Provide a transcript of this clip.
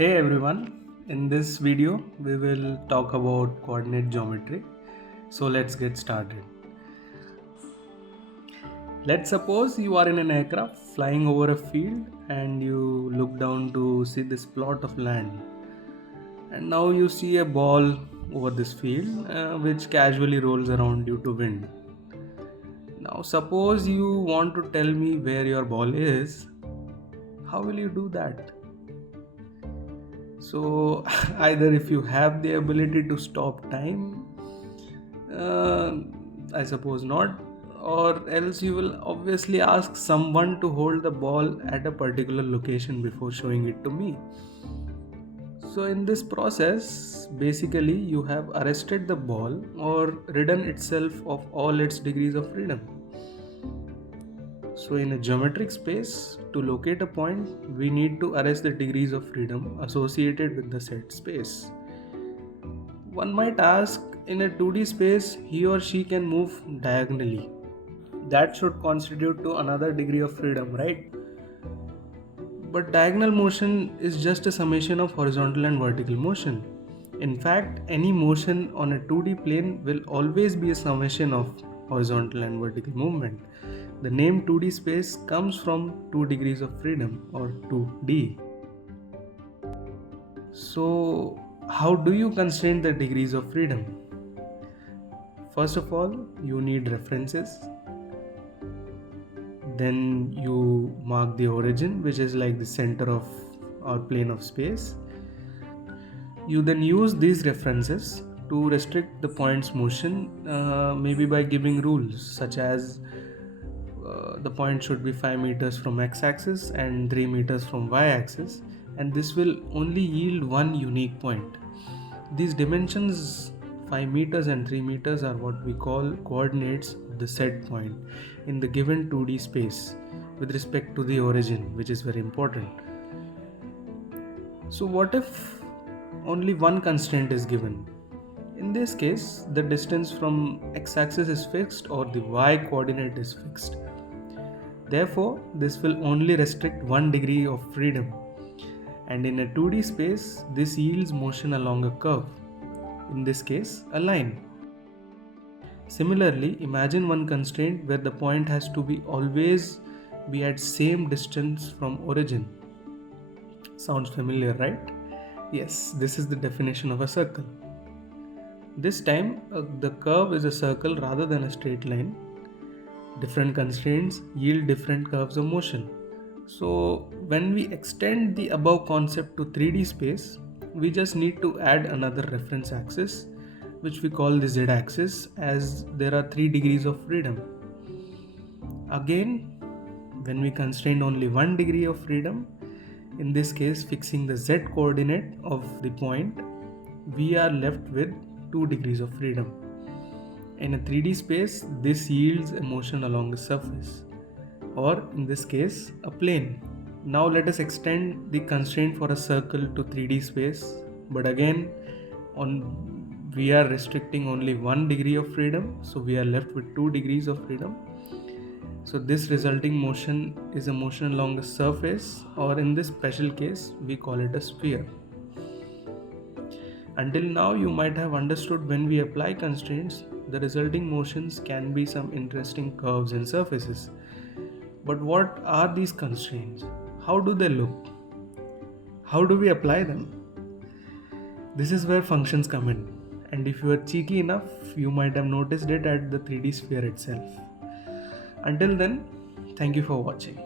Hey everyone, in this video we will talk about coordinate geometry. So let's get started. Let's suppose you are in an aircraft flying over a field and you look down to see this plot of land. And now you see a ball over this field which casually rolls around due to wind. Now suppose you want to tell me where your ball is. How will you do that? So either if you have the ability to stop time, I suppose not, or else you will obviously ask someone to hold the ball at a particular location before showing it to me. So in this process, basically you have arrested the ball or ridden itself of all its degrees of freedom. So in a geometric space, to locate a point, we need to arrest the degrees of freedom associated with the set space. One might ask, in a 2D space, he or she can move diagonally. That should constitute to another degree of freedom, right? But diagonal motion is just a summation of horizontal and vertical motion. In fact, any motion on a 2D plane will always be a summation of horizontal and vertical movement. The name 2D space comes from 2 degrees of freedom or 2D. So, how do you constrain the degrees of freedom? First of all, you need references. Then you mark the origin, which is like the center of our plane of space. You then use these references to restrict the point's motion, maybe by giving rules such as the point should be 5 meters from x-axis and 3 meters from y-axis, and this will only yield one unique point. These dimensions 5 meters and 3 meters are what we call coordinates of the set point in the given 2D space with respect to the origin, which is very important. So what if only one constraint is given? In this case, the distance from x-axis is fixed or the y-coordinate is fixed. Therefore, this will only restrict 1 degree of freedom. And in a 2D space, this yields motion along a curve. In this case, a line. Similarly, imagine one constraint where the point has to be always be at same distance from origin. Sounds familiar, right? Yes, this is the definition of a circle. This time, the curve is a circle rather than a straight line. Different constraints yield different curves of motion. So when we extend the above concept to 3D space, we just need to add another reference axis, which we call the z-axis, as there are 3 degrees of freedom. Again, when we constrain only 1 degree of freedom, in this case fixing the z coordinate of the point, we are left with 2 degrees of freedom. In a 3D space, this yields a motion along the surface, or in this case, a plane. Now let us extend the constraint for a circle to 3D space, but again, we are restricting only 1 degree of freedom, so we are left with 2 degrees of freedom. So this resulting motion is a motion along the surface, or in this special case, we call it a sphere. Until now, you might have understood when we apply constraints, the resulting motions can be some interesting curves and surfaces. But what are these constraints? How do they look? How do we apply them? This is where functions come in. And if you are cheeky enough, you might have noticed it at the 3D sphere itself. Until then, thank you for watching.